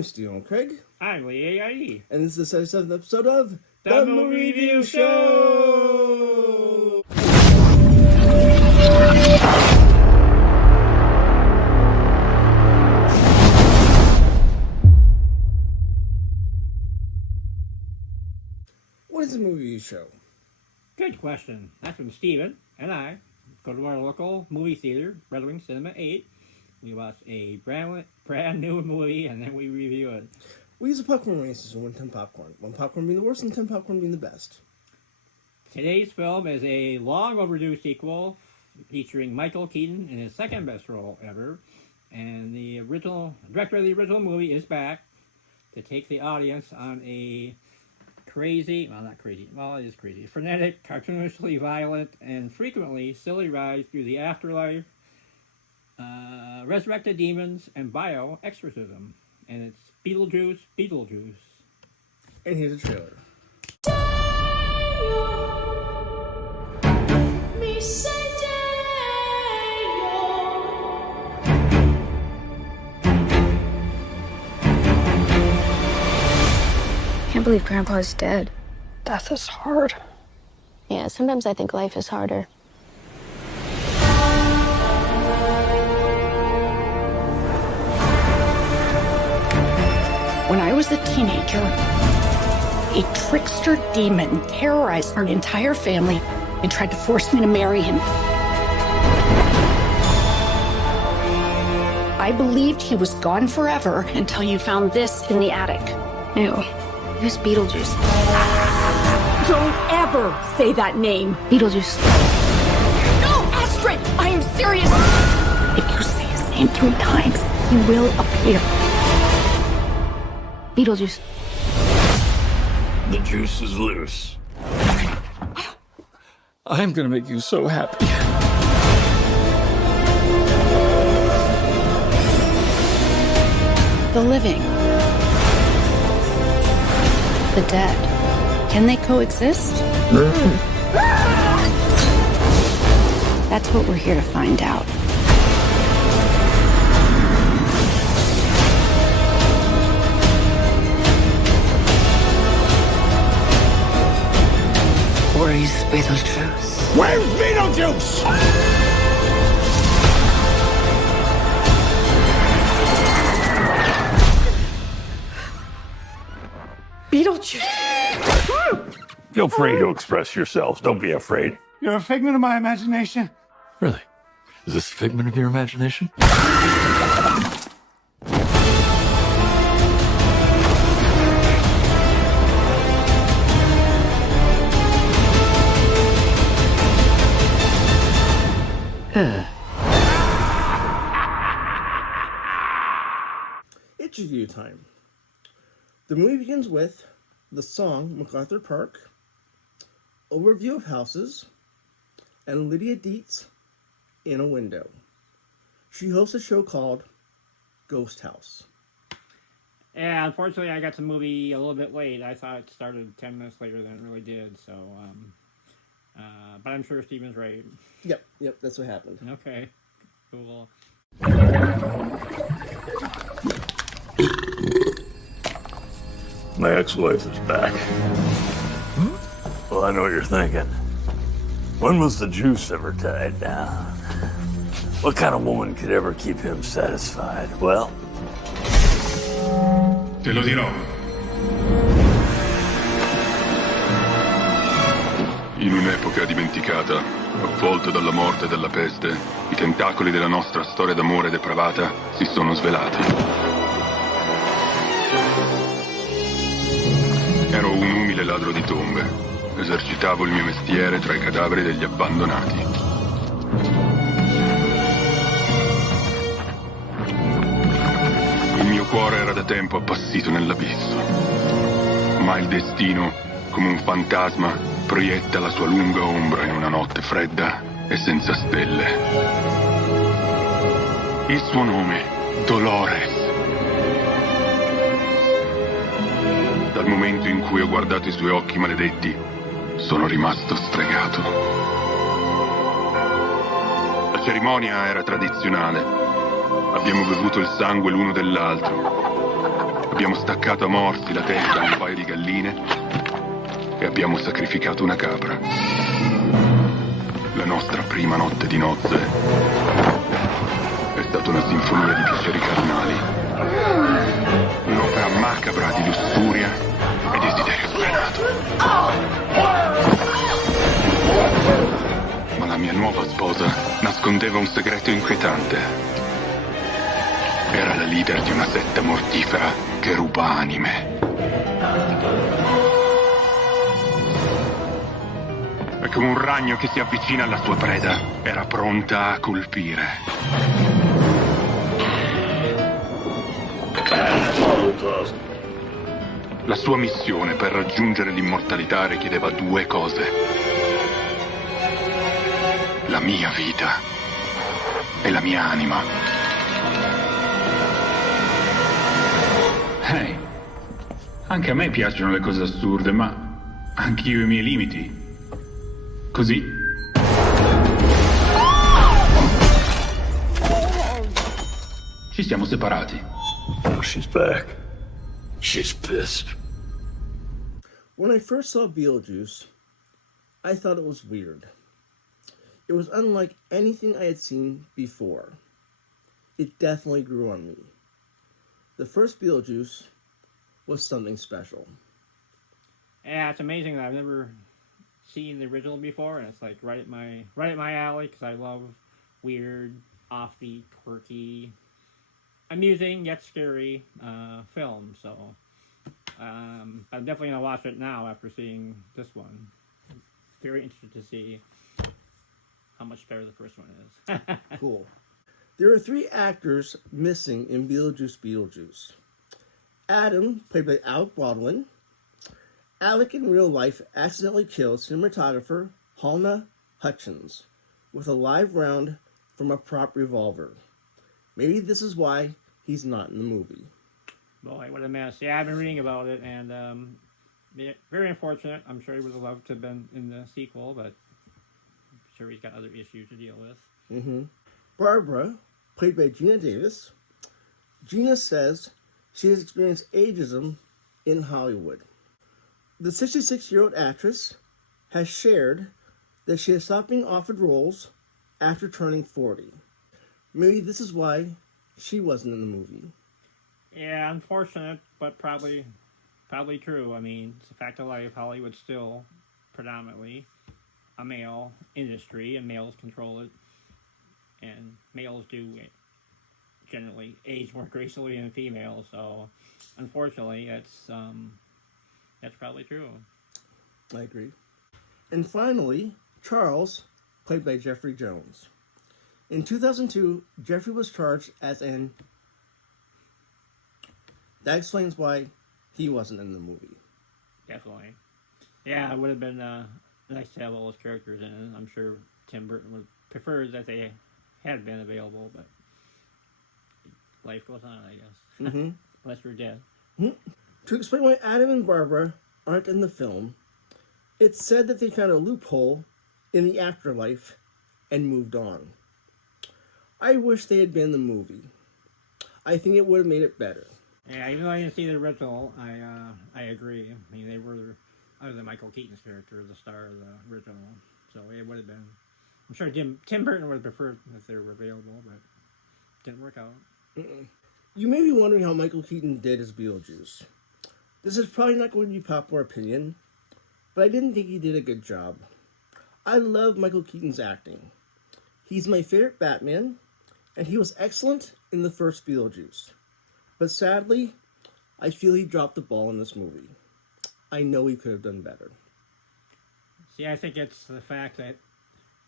I'm Steven Craig. I'm Lee AIE. And this is the 77th episode of The Movie Review Show! What is a movie review show? Good question. That's when Steven and I go to our local movie theater, Red Wing Cinema 8. We watch a brand new movie and then we review it. We use a popcorn rating system with 10 popcorn. 1 popcorn being the worst and 10 popcorn being the best. Today's film is a long overdue sequel featuring Michael Keaton in his second best role ever. And the director of the original movie is back to take the audience on a frenetic, cartoonishly violent, and frequently silly ride through the afterlife, resurrected demons, and bio-exorcism. And it's Beetlejuice. And here's a trailer. I can't believe Grandpa's dead. Death is hard. Yeah, sometimes I think life is harder. When I was a teenager, a trickster demon terrorized our entire family and tried to force me to marry him. I believed he was gone forever until you found this in the attic. Ew. Who's Beetlejuice? Don't ever say that name. Beetlejuice. No, Astrid! I am serious! If you say his name 3 times, he will appear. Beetlejuice. The juice is loose. I'm gonna make you so happy. The living. The dead. Can they coexist? That's what we're here to find out. Where's Beetlejuice? Where's Beetlejuice? Beetlejuice! Feel free to express yourselves. Don't be afraid. You're a figment of my imagination. Really? Is this a figment of your imagination? It's review time. The movie begins with the song MacArthur Park, overview of houses, and Lydia Dietz in a window. She hosts a show called Ghost House. Yeah, unfortunately, I got the movie a little bit late. I thought it started 10 minutes later than it really did. So, but I'm sure Steven's right. Yep, that's what happened. Okay, cool. My ex-wife is back. Well, I know what you're thinking. When was the juice ever tied down? What kind of woman could ever keep him satisfied? Well... Te lo dirò. In un'epoca dimenticata, avvolto dalla morte e dalla peste, i tentacoli della nostra storia d'amore depravata si sono svelati. Ero un umile ladro di tombe. Esercitavo il mio mestiere tra i cadaveri degli abbandonati. Il mio cuore era da tempo appassito nell'abisso. Ma il destino, come un fantasma, proietta la sua lunga ombra in una notte fredda e senza stelle. Il suo nome, Dolores. Dal momento in cui ho guardato i suoi occhi maledetti, sono rimasto stregato. La cerimonia era tradizionale. Abbiamo bevuto il sangue l'uno dell'altro. Abbiamo staccato a morsi la testa a un paio di galline e abbiamo sacrificato una capra. La nostra prima notte di nozze è stata una sinfonia di piaceri carnali. Un'opera macabra di lussuria e desiderio sfrenato. Ma la mia nuova sposa nascondeva un segreto inquietante. Era la leader di una setta mortifera che ruba anime. E come un ragno che si avvicina alla sua preda, era pronta a colpire. La sua missione per raggiungere l'immortalità richiedeva due cose: la mia vita e la mia anima. Ehi, anche a me piacciono le cose assurde, ma anch'io ho i miei limiti. Così? Ci siamo separati. Oh, she's back. She's pissed. When I first saw Beetlejuice, I thought it was weird. It was unlike anything I had seen before. It definitely grew on me. The first Beetlejuice was something special. Yeah, it's amazing that I've never seen the original before, and it's like right at my alley because I love weird, offbeat, quirky, amusing yet scary films. So I'm definitely gonna watch it now after seeing this one. Very interested to see how much better the first one is. Cool. There are three actors missing in Beetlejuice. Adam, played by Alec Baldwin. Alec in real life accidentally killed cinematographer Halna Hutchins with a live round from a prop revolver. Maybe this is why he's not in the movie. Boy, what a mess. Yeah, I've been reading about it, and yeah, very unfortunate. I'm sure he would have loved to have been in the sequel, but I'm sure he's got other issues to deal with. Barbara, played by Gina Davis. Gina says she has experienced ageism in Hollywood. The 66-year-old actress has shared that she has stopped being offered roles after turning 40. Maybe this is why she wasn't in the movie. Yeah, unfortunate, but probably true. I mean, it's a fact of life. Hollywood's still predominantly a male industry, and males control it. And males do generally age more gracefully than females, so unfortunately, that's probably true. I agree. And finally, Charles, played by Jeffrey Jones. In 2002, Jeffrey was charged as an... That explains why he wasn't in the movie. Definitely. Yeah, it would have been nice to have all those characters in it. I'm sure Tim Burton would prefer that they had been available, but life goes on, I guess. Unless you're dead. To explain why Adam and Barbara aren't in the film, it's said that they found a loophole in the afterlife and moved on. I wish they had been in the movie. I think it would have made it better. Yeah, even though I didn't see the original, I agree. I mean, they were, other than Michael Keaton's character, the star of the original, so it would have been. I'm sure Tim Burton would have preferred if they were available, but it didn't work out. You may be wondering how Michael Keaton did as Beetlejuice. This is probably not going to be popular opinion, but I didn't think he did a good job. I love Michael Keaton's acting. He's my favorite Batman, and he was excellent in the first Beetlejuice. But sadly, I feel he dropped the ball in this movie. I know he could have done better. See, I think it's the fact that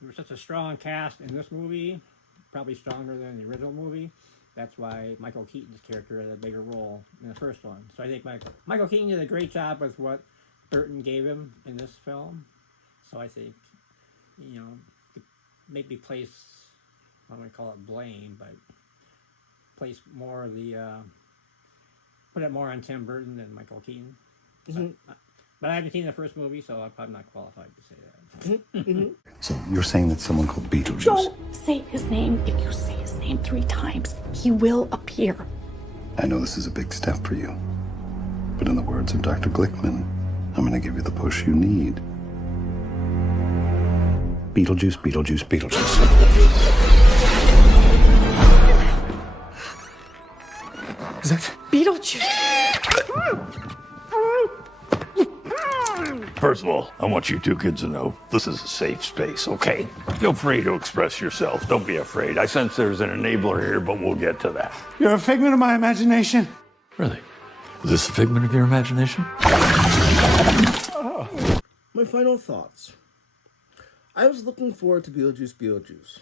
there was such a strong cast in this movie, probably stronger than the original movie. That's why Michael Keaton's character had a bigger role in the first one. So I think Michael Keaton did a great job with what Burton gave him in this film. So I think, maybe place, I don't want to call it blame, but place more of the, put it more on Tim Burton than Michael Keaton. But I haven't seen the first movie, so I'm probably not qualified to say that. So you're saying that someone called Beetlejuice? Don't say his name. If you say his name 3 times, he will appear. I know this is a big step for you. But in the words of Dr. Glickman, I'm going to give you the push you need. Beetlejuice, Beetlejuice, Beetlejuice. Is that Beetlejuice. First of all, I want you two kids to know this is a safe space, okay? Feel free to express yourselves. Don't be afraid. I sense there's an enabler here, but we'll get to that. You're a figment of my imagination. Really? Is this a figment of your imagination? My final thoughts. I was looking forward to Beetlejuice Beetlejuice.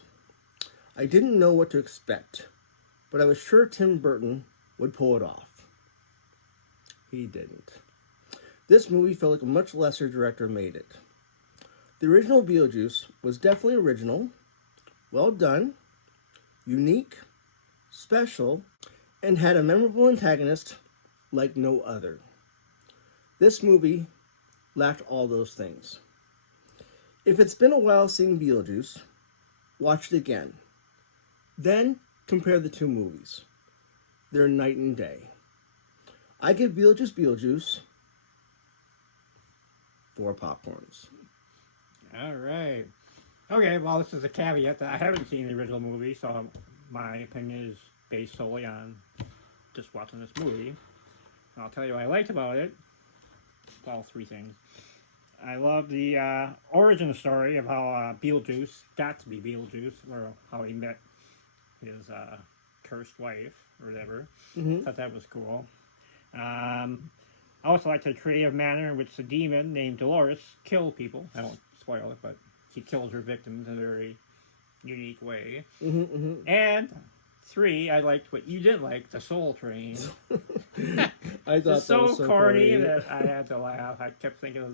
I didn't know what to expect, but I was sure Tim Burton would pull it off. He didn't. This movie felt like a much lesser director made it. The original Beetlejuice was definitely original, well done, unique, special, and had a memorable antagonist like no other. This movie lacked all those things. If it's been a while seeing Beetlejuice, watch it again. Then compare the two movies. They're night and day. I give Beetlejuice Beetlejuice 4 popcorns. All right. Okay, well, this is a caveat that I haven't seen the original movie, so my opinion is based solely on just watching this movie. I'll tell you what I liked about it. Well, 3 things. I love the origin story of how Beetlejuice got to be Beetlejuice, or how he met his cursed wife, or whatever. Mm-hmm. Thought that was cool. I also like the creative manner in which the demon named Dolores killed people. I won't spoil it, but she kills her victims in a very unique way. Mm-hmm, mm-hmm. And 3, I liked what you didn't like, the Soul Train. I thought it's that was so corny funny that I had to laugh. I kept thinking of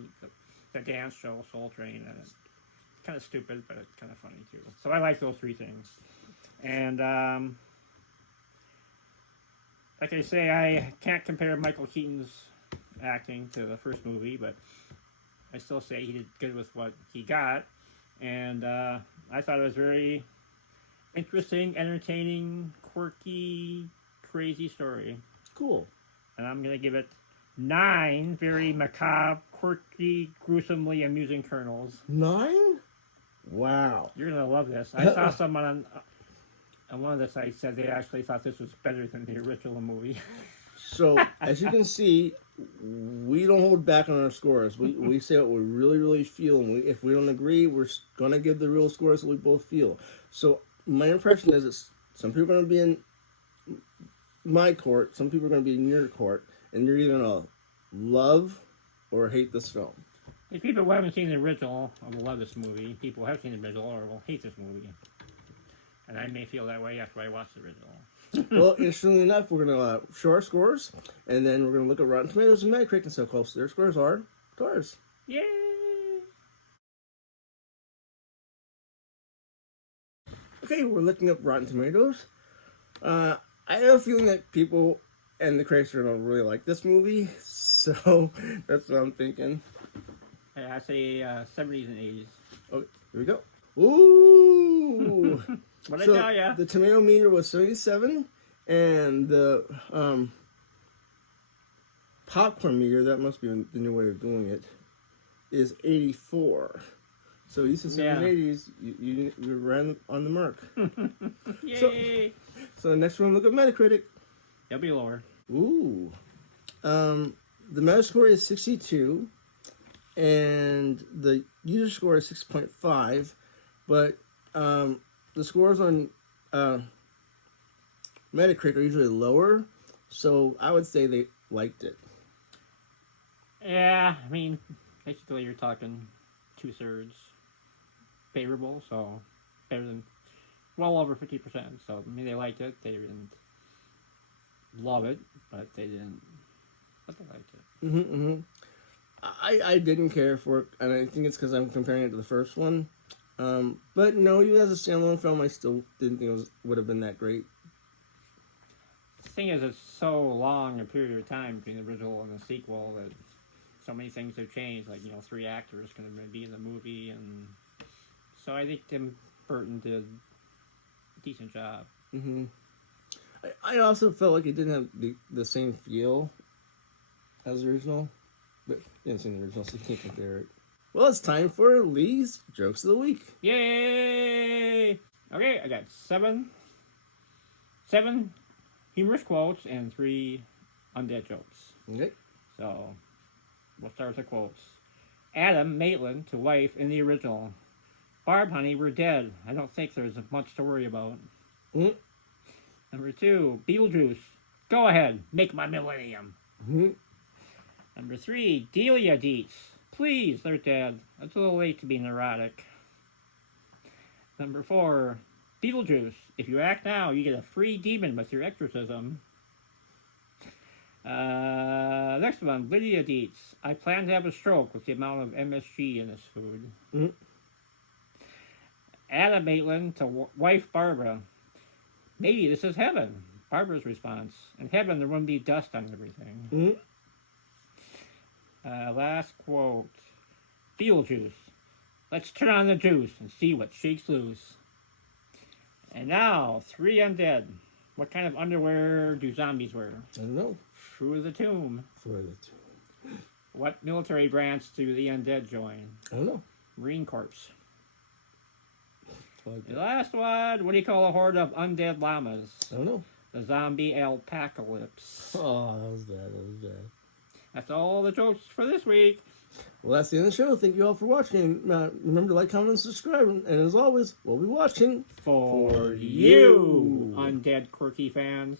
the dance show Soul Train, and it's kind of stupid, but it's kind of funny too. So I like those 3 things. And like I say, I can't compare Michael Keaton's acting to the first movie, but I still say he did good with what he got. And I thought it was very interesting, entertaining, quirky, crazy story. Cool. And I'm going to give it 9 very macabre, quirky, gruesomely amusing kernels. 9? Wow. You're going to love this. I saw someone on one of the sites said they actually thought this was better than the original movie. So, as you can see, we don't hold back on our scores. We say what we really, really feel. And if we don't agree, we're going to give the real scores that we both feel. So, my impression is that some people are going to be in my court, some people are going to be in your court, and you're either going to love or hate this film. If people who haven't seen the original will love this movie. People who have seen the original or will hate this movie. And I may feel that way after I watch the original. Well, interestingly enough, we're going to show our scores, and then we're going to look at Rotten Tomatoes and Metacritic and see how close their scores are to ours. Yay! Okay, we're looking up Rotten Tomatoes. I have a feeling that people and the critics are going to really like this movie, so that's what I'm thinking. Yeah, I say 70s and 80s. Oh, here we go. Ooh! What So I tell ya? the tomato meter was 77, and the popcorn meter, that must be the new way of doing it, is 84. So you said 70s, you ran on the mark. Yay! So the next one, look at Metacritic. It'll be lower. Ooh. The Metascore is 62, and the user score is 6.5, but the scores on Metacritic are usually lower, so I would say they liked it. Yeah, I mean, basically you're talking 2/3 favorable, so better than, well over 50%. So, I mean, they liked it. They didn't love it, but they liked it. Mm-hmm, mm-hmm. I didn't care for it, and I think it's because I'm comparing it to the first one. But no, even as a standalone film, I still didn't think it would have been that great. The thing is, it's so long a period of time between the original and the sequel that so many things have changed. Like, 3 actors going to be in the movie, and so I think Tim Burton did a decent job. Mm-hmm. I also felt like it didn't have the same feel as the original. But you didn't see the original, so you can't compare it. Well, it's time for Lee's Jokes of the Week. Yay! Okay, I got seven humorous quotes and 3 undead jokes. Okay. So, we'll start with the quotes. Adam Maitland to wife in the original. Barb, honey, we're dead. I don't think there's much to worry about. Mm-hmm. Number 2, Beetlejuice. Go ahead, make my millennium. Mm-hmm. Number 3, Delia Deets. Please, they're dead. It's a little late to be neurotic. Number 4, Beetlejuice. If you act now, you get a free demon with your exorcism. Next one, Lydia Deets. I plan to have a stroke with the amount of MSG in this food. Mm-hmm. Adam Maitland to wife Barbara. Maybe this is heaven. Barbara's response. In heaven, there wouldn't be dust on everything. Mm-hmm. Last quote. Beetlejuice. Let's turn on the juice and see what shakes loose. And now, 3 undead. What kind of underwear do zombies wear? I don't know. Through the tomb. Through the tomb. What military branch do the undead join? I don't know. Marine Corps. Like The last one. What do you call a horde of undead llamas? I don't know. The zombie alpacalypse. Oh, that was bad. That's all the jokes for this week. Well, that's the end of the show. Thank you all for watching. Remember to like, comment, and subscribe. And as always, we'll be watching For you, undead quirky fans.